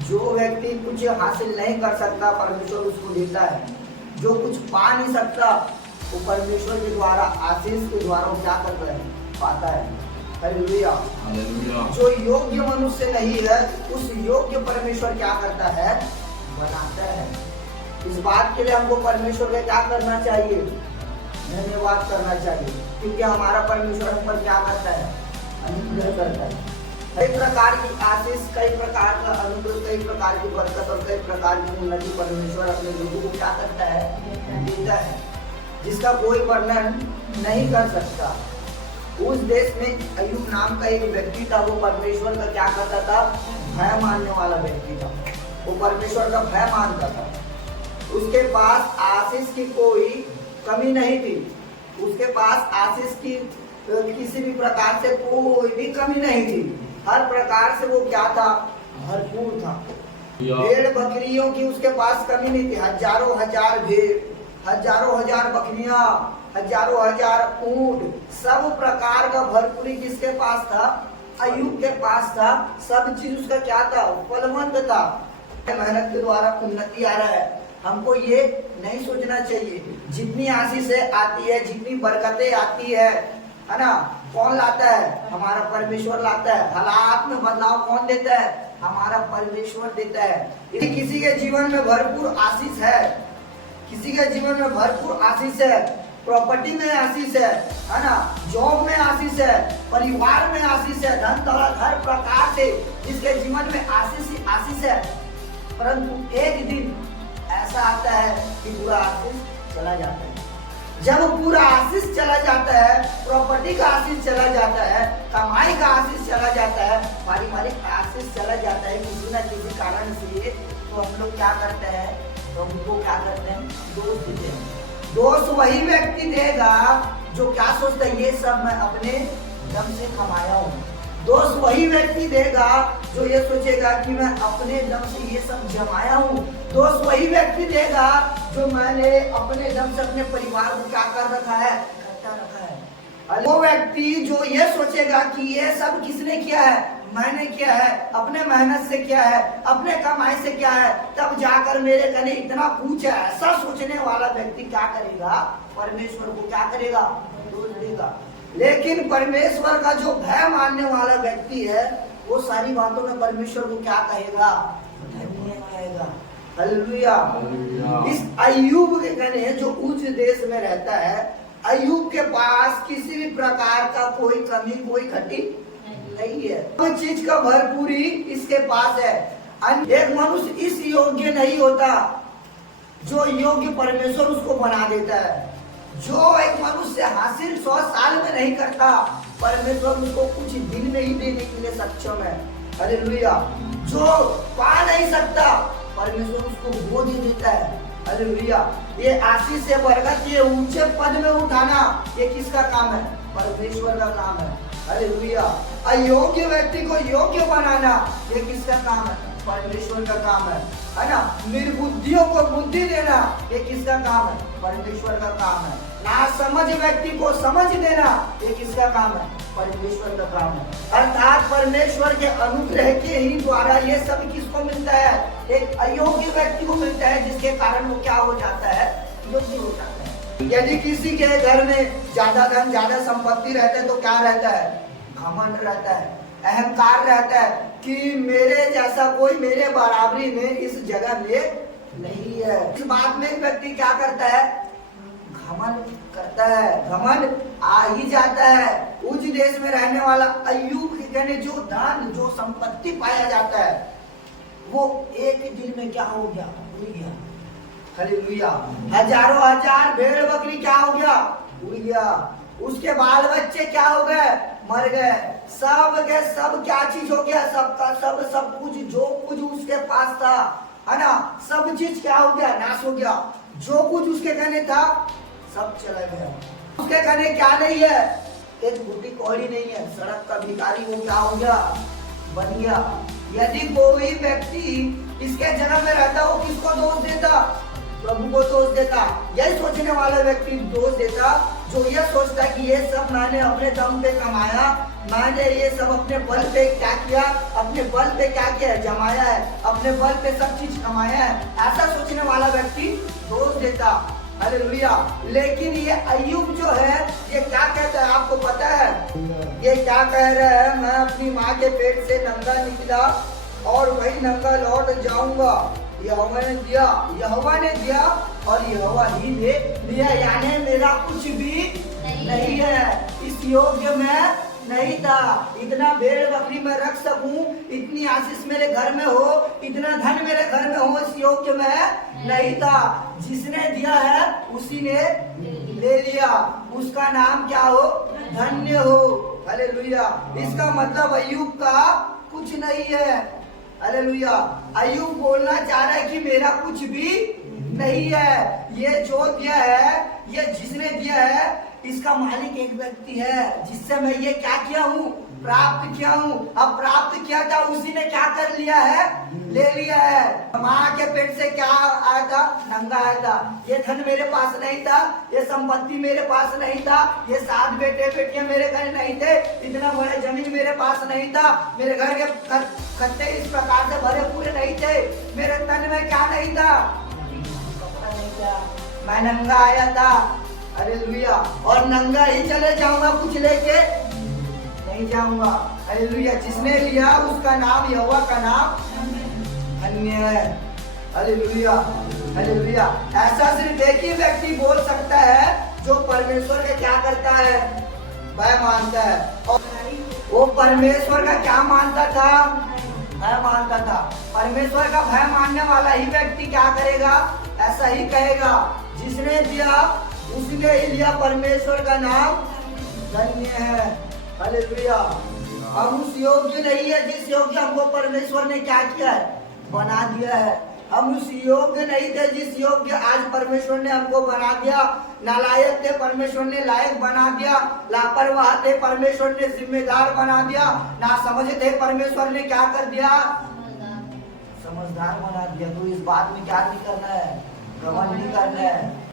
जो व्यक्ति कुछ हासिल नहीं कर सकता परमेश्वर उसको देता है, जो कुछ पा नहीं सकता वो परमेश्वर के द्वारा आशीष के द्वारा वो क्या करता है, पाता है। हालेलुया। जो योग्य मनुष्य नहीं है उस योग्य परमेश्वर क्या करता है, बनाता है। इस बात के लिए हमको परमेश्वर का क्या करना चाहिए, धन्यवाद करना चाहिए, क्योंकि हमारा परमेश्वर हम पर क्या करता है, अनुग्रह करता है। कई प्रकार की आशीष, कई प्रकार का अनुग्रह, कई प्रकार की बरकत और कई प्रकार की उन्नति परमेश्वर अपने लोगों को क्या करता है, देता है, जिसका कोई वर्णन नहीं कर सकता। उस देश में अय्यूब नाम का एक व्यक्ति था, वो परमेश्वर का क्या करता था, भय मानने वाला व्यक्ति था। वो परमेश्वर का भय मानता था। उसके पास आशीष की कोई कमी नहीं थी, उसके पास आशीष की किसी भी प्रकार से कोई भी कमी नहीं थी। हर प्रकार से वो क्या था, भरपूर था। भेड़ बकरियों की उसके पास कमी नहीं थी। हजारों हजार भेड़, हजारों हजार बकरियां, हजारों हजार ऊंट, सब प्रकार का भरपूरी किसके पास था, अय्यूब के पास था। सब चीज उसका क्या था, फलवंत था। मेहनत के द्वारा उन्नति आ रहा है। हमको ये नहीं सोचना चाहिए जितनी आशीषें आती है, जितनी बरकतें आती है ना, कौन लाता है, हमारा परमेश्वर लाता है। हालात में बदलाव कौन देता है, हमारा परमेश्वर देता है। यदि किसी के जीवन में भरपूर आशीष है, किसी के जीवन में भरपूर आशीष है, प्रॉपर्टी में आशीष है ना, जॉब में आशीष है, परिवार में आशीष है, धन दौलत हर प्रकार से जिसके जीवन में आशीष ही आशीष है, परंतु एक दिन ऐसा आता है कि पूरा आशीष चला जाता है। जब पूरा आशीष चला जाता है, प्रॉपर्टी का आशीष चला जाता है, कमाई का आशीष चला जाता है, पारिवारिक आशीष चला जाता है किसी न किसी कारण से, तो हम लोग क्या करते हैं, तो हमको क्या करते हैं, दोष देते हैं। दोष वही व्यक्ति देगा जो क्या सोचता है, ये सब मैं अपने दम से कमाया हूँ। दोष वही व्यक्ति देगा जो ये सोचेगा कि मैं अपने दम से ये सब जमाया हूँ। दोष वही व्यक्ति देगा जो मैंने अपने दम से अपने परिवार को क्या कर रखा है, इकट्ठा रखा है। वो व्यक्ति जो ये सोचेगा कि ये सब किसने किया है, मैंने किया है, अपने मेहनत से किया है, अपने कमाई से किया है, तब जाकर मेरे कने इतना कुछ है, ऐसा सोचने वाला व्यक्ति क्या करेगा, परमेश्वर को क्या करेगा, दोष देगा। लेकिन परमेश्वर का जो भय मानने वाला व्यक्ति है, वो सारी बातों में परमेश्वर को क्या कहेगा, धन्यवाद कहेगा। हालेलुया। इस अय्यूब के कने जो उच्च देश में रहता है, अय्यूब के पास किसी भी प्रकार का कोई कमी, कोई घटी नहीं है। कोई चीज का भरपूरी इसके पास है। एक मनुष्य इस योग्य नहीं होता जो योग्य परमेश्वर उसको बना देता है। जो एक मनुष्य हासिल 100 साल में नहीं करता, परमेश्वर उसको कुछ दिन में ही देने के लिए सक्षम है। हालेलुया। जो पा नहीं सकता, परमेश्वर उसको वो दे देता है। हालेलुया। ये आशीष से बरकत, ये ऊंचे पद में उठाना, ये किसका काम है, परमेश्वर का काम है। हालेलुया। अयोग्य व्यक्ति को योग्य बनाना, ये किसका काम है, परमेश्वर का काम है ना। निर्बुद्धियों को बुद्धि देना, ये किसका काम है, परमेश्वर का काम है। ना समझ व्यक्ति को समझ देना, ये किसका काम है, परमेश्वर का काम है। अर्थात परमेश्वर के अनुग्रह के ही द्वारा ये सब किसको मिलता है, एक अयोग्य व्यक्ति को मिलता है, जिसके कारण वो क्या हो जाता है, योग्य हो जाता है। यदि किसी के घर में ज्यादा धन, ज्यादा संपत्ति रहता है तो क्या रहता है, घमंड रहता है, अहंकार रहता है कि मेरे जैसा कोई मेरे बराबरी में इस जगह में नहीं है। इस बात में व्यक्ति क्या करता है, घमंड करता है, घमंड आ ही जाता है। उच्च देश में रहने वाला अय्यूब के जो धन, जो संपत्ति पाया जाता है, वो एक दिन में क्या हो गया, उड़ गया। हालेलुया। हजारों हजार भेड़ बकरी क्या हो गया, उड़ गया। उसके बाल बच्चे क्या हो गए, मर गए। सब के सब क्या चीज हो गया, सबका सब कुछ जो कुछ उसके पास था, है ना, सब चीज क्या हो गया, नाश हो गया। जो कुछ उसके कहने था सब चला गया। उसके कहने क्या नहीं है, एक बूटी कौड़ी नहीं है, सड़क का भिखारी वो क्या हो गया, बन गया। यदि कोई व्यक्ति इसके जन्म में रहता, वो किसको दोष देता, प्रभु को दोष देता। यही सोचने वाला व्यक्ति दोष देता जो ये सोचता है कि ये सब मैंने अपने दम पे कमाया, मैंने ये सब अपने बल पे क्या किया, अपने बल पे क्या किया है, जमाया है, अपने बल पे सब चीज कमाया है, ऐसा सोचने वाला व्यक्ति दोष देता। हालेलुया। लेकिन ये अय्यूब जो है ये क्या कहता है आपको पता है? ये क्या कह रहा है? मैं अपनी माँ के पेट से नंगा निकला और वही नंगा लौट जाऊंगा। यहोवा ने दिया, यहोवा ने दिया और यहोवा ही ले लिया, यानी मेरा कुछ भी नहीं है, इस योग्य में नहीं था। इतना भेड़ बकरी मैं रख सकूं, इतनी आशीष मेरे घर में हो, इतना धन मेरे घर में हो, इस योग्य में नहीं था। जिसने दिया है उसी ने ले लिया, उसका नाम क्या हो? धन्य हो। हालेलुया। इसका मतलब अय्यूब का कुछ नहीं है। हालेलुया। अय्यूब बोलना चाह रहा है कि मेरा कुछ भी नहीं है। ये जो दिया है, ये जिसने दिया है, इसका मालिक एक व्यक्ति है जिससे मैं ये क्या किया हूँ? प्राप्त किया हूँ। अब प्राप्त किया था, उसी ने क्या कर लिया है? ले लिया है। माँ के पेट से क्या आया था? नंगा आया था। ये धन मेरे पास नहीं था, ये संपत्ति मेरे पास नहीं था, ये 7 बेटे बेटियां मेरे घर नहीं थे, इतना बड़ा जमीन मेरे पास नहीं था, मेरे घर के खत्ते इस प्रकार से भरे पूरे नहीं थे, मेरे तन में क्या नहीं था? कपड़ा नहीं था, मैं नंगा आया था। हालेलुया। और नंगा ही चले जाऊंगा, कुछ लेके नहीं जाऊंगा। हालेलुया। जिसने लिया उसका नाम, यहोवा का नाम धन्य है। हालेलुया। हालेलुया। ऐसा सिर्फ एक ही व्यक्ति बोल सकता है जो परमेश्वर के क्या करता है? भय मानता है। और वो परमेश्वर का क्या मानता था? भय मानता था। परमेश्वर का भय मानने वाला ही व्यक्ति क्या करेगा? ऐसा ही कहेगा, जिसने दिया उसने ही लिया, परमेश्वर का नाम धन्य है। हालेलुया। हम उस योग्य नहीं है जिस योग्य हमको परमेश्वर ने क्या किया है? बना दिया है। हम उस योग्य नहीं थे जिस योग्य आज परमेश्वर ने हमको बना दिया। नालायक थे, परमेश्वर ने लायक बना दिया। लापरवाह थे, परमेश्वर ने जिम्मेदार बना दिया। ना समझ थे, परमेश्वर ने क्या कर दिया? समझदार बना दिया। तो इस बात में क्या नहीं करना है? घमंड नहीं करना है।